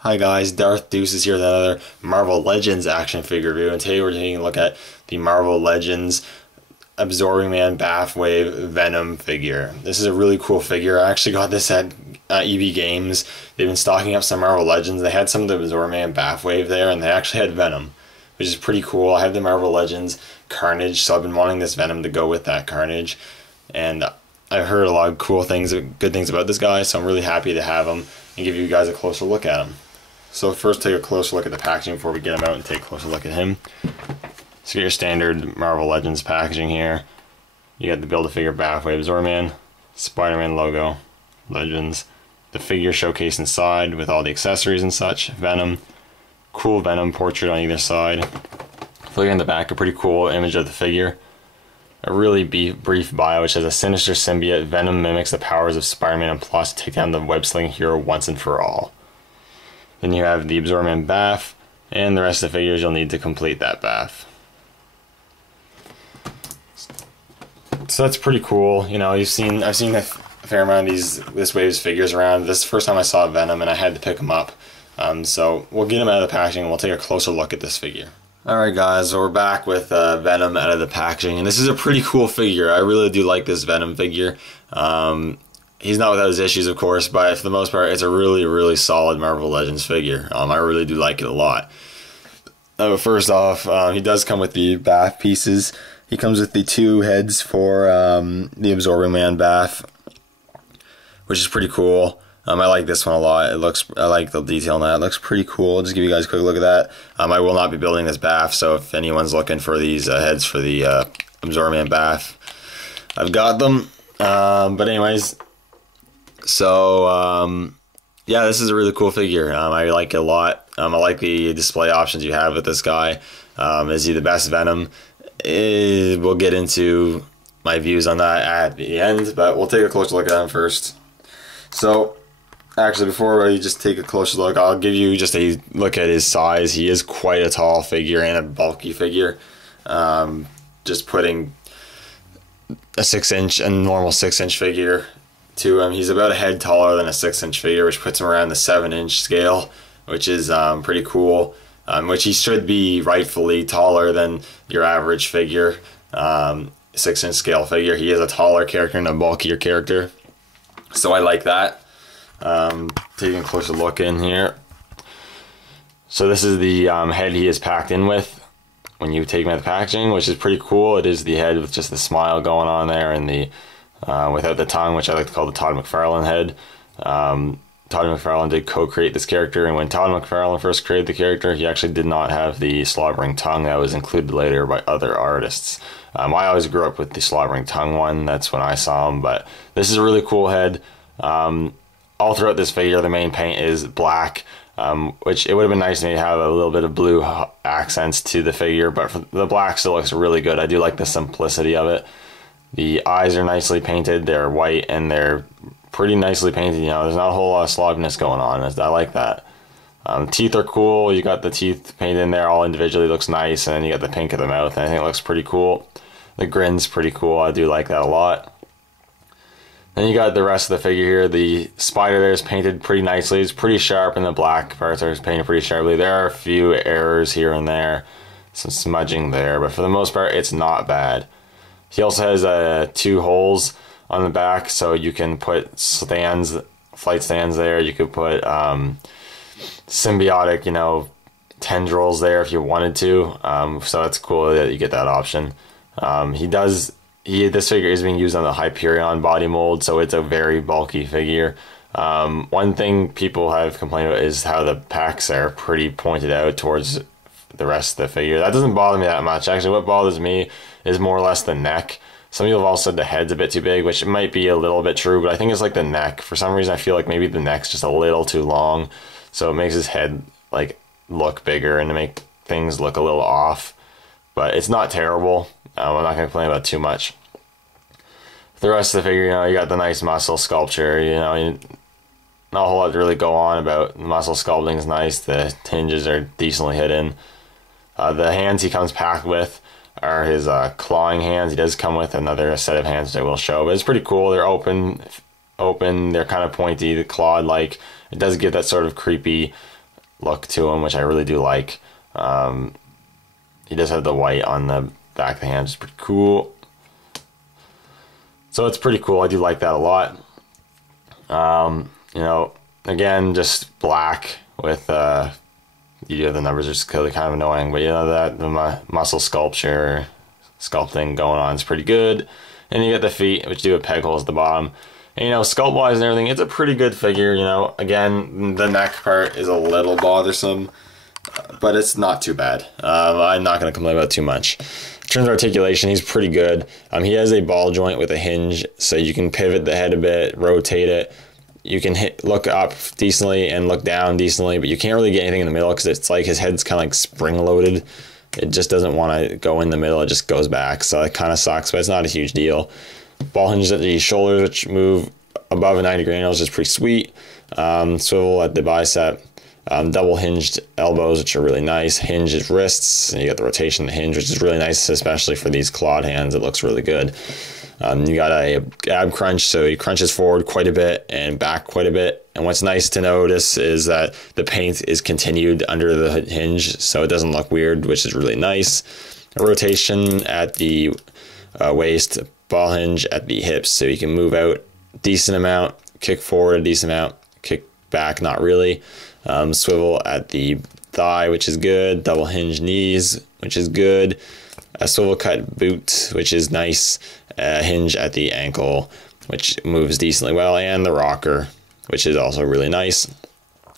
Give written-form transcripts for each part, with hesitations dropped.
Hi guys, Darth Deuce is here with another Marvel Legends action figure review, and today we're taking a look at the Marvel Legends Absorbing Man Bathwave Venom figure. This is a really cool figure. I actually got this at EB Games. They've been stocking up some Marvel Legends. They had some of the Absorbing Man Bathwave there, and they actually had Venom, which is pretty cool. I have the Marvel Legends Carnage, so I've been wanting this Venom to go with that Carnage, and I've heard a lot of cool things, good things about this guy, so I'm really happy to have him and give you guys a closer look at him. So first take a closer look at the packaging before we get him out and take a closer look at him. So you get your standard Marvel Legends packaging here. You got the Build-A-Figure Bathwave Absorbing-Man, Spider-Man logo, Legends, the figure showcase inside with all the accessories and such, Venom, cool Venom portrait on either side. Figure in the back, a pretty cool image of the figure. A really brief bio which says a sinister symbiote, Venom mimics the powers of Spider-Man and plots to take down the web-slinging hero once and for all. Then you have the Absorbing-Man bath, and the rest of the figures you'll need to complete that bath. So that's pretty cool. You know, I've seen a fair amount of this wave's figures around. This is the first time I saw Venom, and I had to pick him up. So we'll get him out of the packaging, and we'll take a closer look at this figure. Alright guys, so we're back with Venom out of the packaging, and this is a pretty cool figure. I really do like this Venom figure. He's not without his issues, of course, but for the most part, it's a really solid Marvel Legends figure. I really do like it a lot. First off, he does come with the bath pieces. He comes with the two heads for the Absorbing Man bath, which is pretty cool. I like this one a lot. I like the detail on that. It looks pretty cool. I'll just give you guys a quick look at that. I will not be building this bath, so if anyone's looking for these heads for the Absorbing Man bath, I've got them. But anyways. So, yeah, this is a really cool figure. I like it a lot. I like the display options you have with this guy. Is he the best Venom? We'll get into my views on that at the end, but we'll take a closer look at him first. So, actually, before we just take a closer look, I'll give you just a look at his size. He is quite a tall figure and a bulky figure. Just putting a normal 6-inch figure to him. He's about a head taller than a 6-inch figure, which puts him around the 7-inch scale, which is pretty cool. Which he should be rightfully taller than your average figure, 6-inch scale figure. He is a taller character and a bulkier character, so I like that. Taking a closer look in here. So this is the head he is packed in with when you take him out of the packaging, which is pretty cool. It is the head with just the smile going on there and the without the tongue, which I like to call the Todd McFarlane head. Todd McFarlane did co-create this character, and when Todd McFarlane first created the character, he actually did not have the slobbering tongue that was included later by other artists. I always grew up with the slobbering tongue one. That's when I saw him, but this is a really cool head. All throughout this figure, the main paint is black, which it would have been nice to maybe have a little bit of blue accents to the figure, but for the black still looks really good. I do like the simplicity of it. The eyes are nicely painted. They're white and they're pretty nicely painted. You know, there's not a whole lot of slobbiness going on. I like that. Teeth are cool. You got the teeth painted in there all individually. Looks nice. And then you got the pink of the mouth. And I think it looks pretty cool. The grin's pretty cool. I do like that a lot. Then you got the rest of the figure here. The spider there is painted pretty nicely. It's pretty sharp, and the black parts are painted pretty sharply. There are a few errors here and there. Some smudging there. But for the most part, it's not bad. He also has 2 holes on the back, so you can put flight stands there. You could put symbiotic, tendrils there if you wanted to. So it's cool that you get that option. This figure is being used on the Hyperion body mold, so it's a very bulky figure. One thing people have complained about is how the packs are pretty pointed out towards the rest of the figure. That doesn't bother me that much. Actually, what bothers me is more or less the neck. Some people have also said the head's a bit too big, which might be a little bit true, but I think it's like the neck. For some reason, I feel like maybe the neck's just a little too long, so it makes his head look bigger and to make things look a little off. But it's not terrible. I'm not going to complain about it too much. The rest of the figure, you got the nice muscle sculpture. Not a whole lot to really go on about. The muscle sculpting is nice. The hinges are decently hidden. The hands he comes packed with are his clawing hands. He does come with another set of hands that I will show, but it's pretty cool. They're open, they're kind of pointy, the clawed like. It does give that sort of creepy look to him, which I really do like. He does have the white on the back of the hand, which is pretty cool. So it's pretty cool. I do like that a lot. You know, again, just black with you have the numbers are just kind of annoying, but you know that the muscle sculpting going on is pretty good. And you get the feet, which do have peg holes at the bottom. And, you know, sculpt wise and everything, it's a pretty good figure. You know, again, the neck part is a little bothersome, but it's not too bad. I'm not going to complain about it too much. In terms of articulation, he's pretty good. He has a ball joint with a hinge, so you can pivot the head a bit, rotate it. You can look up decently and look down decently, but you can't really get anything in the middle because it's like his head's kind of like spring-loaded. It just doesn't want to go in the middle. It just goes back, so it kind of sucks, but it's not a huge deal. Ball hinges at the shoulders, which move above a 90-degree angle, is just pretty sweet. Swivel at the bicep. Double hinged elbows, which are really nice. Hinged wrists, and you got the rotation of the hinge, which is really nice, especially for these clawed hands. It looks really good. You got a ab crunch, so he crunches forward quite a bit and back quite a bit. And what's nice to notice is that the paint is continued under the hinge, so it doesn't look weird, which is really nice. A rotation at the waist, ball hinge at the hips, so you can move out a decent amount, kick forward a decent amount, kick back not really. Swivel at the thigh, which is good. Double hinge knees, which is good. A swivel cut boot, which is nice. A hinge at the ankle, which moves decently well. And the rocker, which is also really nice.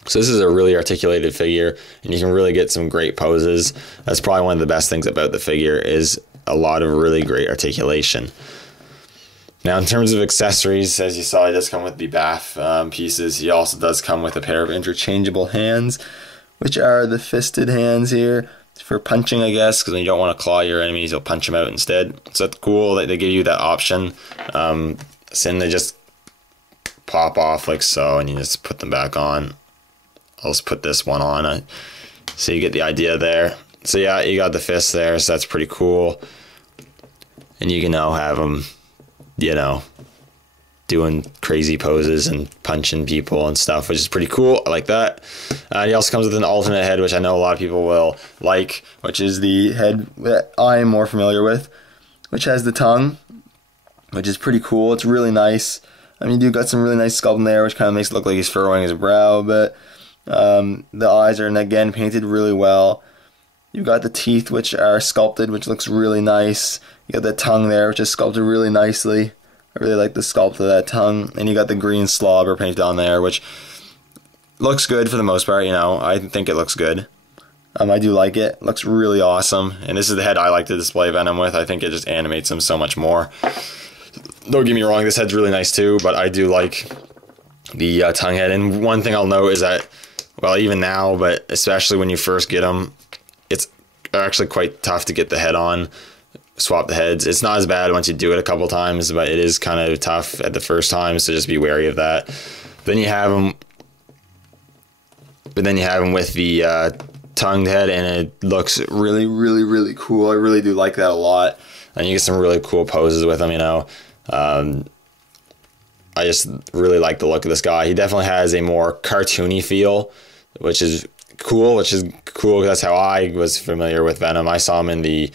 So this is a really articulated figure, and you can really get some great poses. That's probably one of the best things about the figure, is a lot of really great articulation. Now, in terms of accessories, as you saw, he does come with the BAF pieces. He also does come with a pair of interchangeable hands, which are the fisted hands here for punching, I guess, because when you don't want to claw your enemies, you'll punch them out instead. So that's cool that they give you that option. So they just pop off like so, and you just put them back on. I'll just put this one on, so you get the idea there. So yeah, you got the fist there, so that's pretty cool. And you can now have them, you know, doing crazy poses and punching people and stuff, which is pretty cool. I like that. He also comes with an alternate head, which I know a lot of people will like, which is the head that I'm more familiar with, which has the tongue, which is pretty cool. It's really nice. I mean, you do got some really nice sculpting there, which kind of makes it look like he's furrowing his brow, but the eyes are, again, painted really well. You've got the teeth, which are sculpted, which looks really nice. You got the tongue there, which is sculpted really nicely. I really like the sculpt of that tongue. And you got the green slobber painted on there, which looks good for the most part, you know. I think it looks good. I do like it. Looks really awesome. And this is the head I like to display Venom with. I think it just animates him so much more. Don't get me wrong, this head's really nice too, but I do like the tongue head. And one thing I'll note is that, well, even now, but especially when you first get them, it's actually quite tough to get the head on. Swap the heads. It's not as bad once you do it a couple times, but it is kind of tough at the first time, so just be wary of that. Then you have them, but then you have them with the tongued head, and it looks really, really, really cool. I really do like that a lot, and you get some really cool poses with them, you know. I just really like the look of this guy. He definitely has a more cartoony feel, which is cool, because that's how I was familiar with Venom. I saw him in the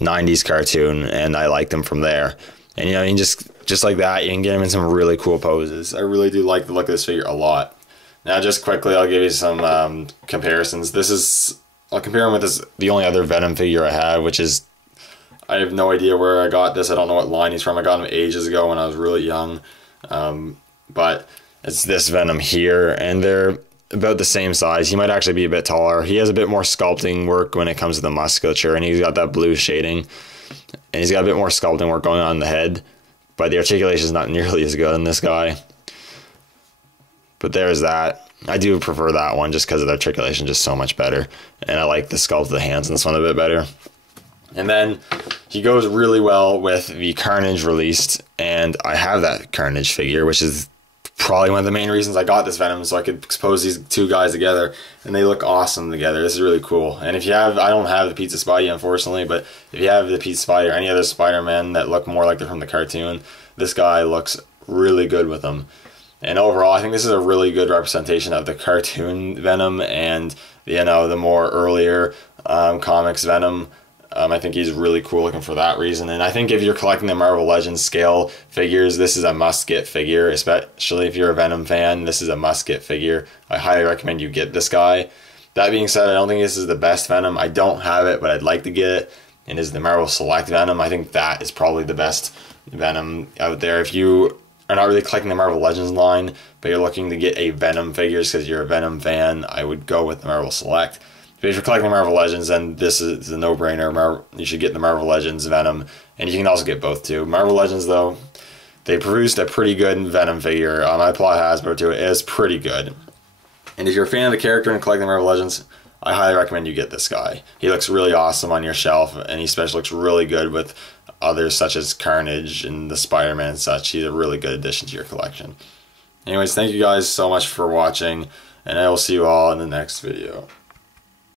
90s cartoon, and I liked him from there. And, you know, you can just like that, you can get him in some really cool poses. I really do like the look of this figure a lot. Now, just quickly, I'll give you some comparisons. I'll compare him with the only other Venom figure I have, which is, I have no idea where I got this. I don't know what line he's from. I got him ages ago when I was really young. But it's this Venom here, and they're about the same size. He might actually be a bit taller. He has a bit more sculpting work when it comes to the musculature, and he's got that blue shading. And he's got a bit more sculpting work going on in the head, but the articulation is not nearly as good in this guy. But there's that. I do prefer that one just because of the articulation just so much better. And I like the sculpt of the hands in this one a bit better. And then he goes really well with the Carnage released, and I have that Carnage figure, which is probably one of the main reasons I got this Venom, so I could expose these two guys together, and they look awesome together. This is really cool. And if you have, I don't have the Pizza Spidey, unfortunately, but if you have the Pizza Spidey or any other Spider-Man that look more like they're from the cartoon, this guy looks really good with them. And overall, I think this is a really good representation of the cartoon Venom and, you know, the more earlier comics Venom. I think he's really cool looking for that reason. And I think if you're collecting the Marvel Legends scale figures, this is a must-get figure, especially if you're a Venom fan. This is a must-get figure. I highly recommend you get this guy. That being said, I don't think this is the best Venom. I don't have it, but I'd like to get it. And is the Marvel Select Venom. I think that is probably the best Venom out there. If you are not really collecting the Marvel Legends line, but you're looking to get a Venom figures because you're a Venom fan, I would go with the Marvel Select. But if you're collecting Marvel Legends, then this is a no-brainer. You should get the Marvel Legends Venom, and you can also get both too. Marvel Legends, though, they produced a pretty good Venom figure. I applaud Hasbro to it. It is pretty good. And if you're a fan of the character and collecting Marvel Legends, I highly recommend you get this guy. He looks really awesome on your shelf, and he especially looks really good with others such as Carnage and the Spider-Man and such. He's a really good addition to your collection. Anyways, thank you guys so much for watching, and I will see you all in the next video.